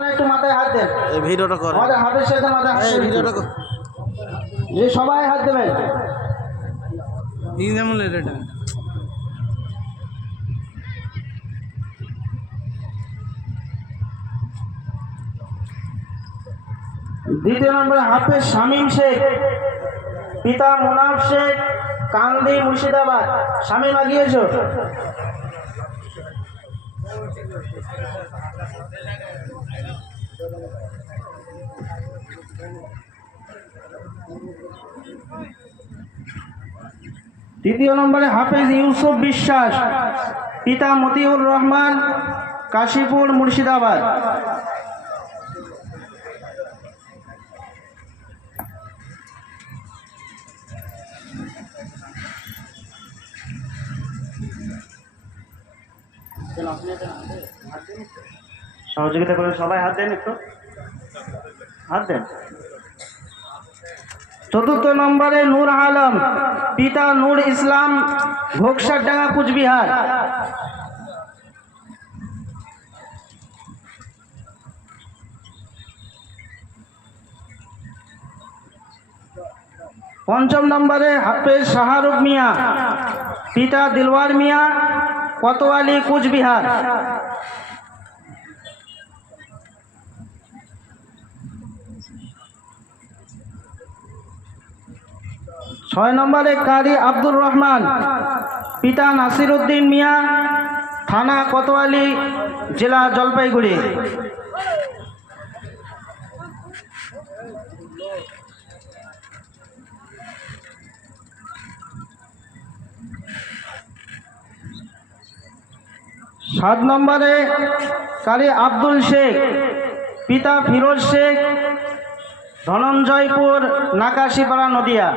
একটু মাথায় হাত দেন। এই ভিডিওটা করে আমাদের হাতের সাথে মাথায় হাত এই দেন। ভিডিওটা যে সবাই হাত দেবেন। এই যেমন এটা দ্বিতীয় নম্বরে হাফেজ শামীম শেখ, পিতা মুনাফ শেখ, কান্দি মুর্শিদাবাদ। শামীম আগিয়েছো? তৃতীয় নম্বরে হাফেজ ইউসুফ বিশ্বাস, পিতা মতিউর রহমান, কাশীপুর মুর্শিদাবাদ। সহযোগিতা করে সবাই হাত দেন, একটু হাত দেন। চতুর্থ নম্বরে নূর আলম, পিতা নূর ইসলাম, ঘোকসারডাঙ্গা কুচবিহার। পঞ্চম নম্বরে হাফেজ শাহরুখ মিয়া, পিতা দিলওয়ার মিয়া, কোতোয়ালি কুচবিহার। ছয় নম্বরে কারি আব্দুর রহমান, পিতা নাসির উদ্দিন মিয়া, থানা কোতোয়ালি, জেলা জলপাইগুড়ি। সাত নম্বরে কারি আব্দুল শেখ, পিতা ফিরোজ শেখ, ধনঞ্জয়পুর, নাকাশিপাড়া, নদিয়া।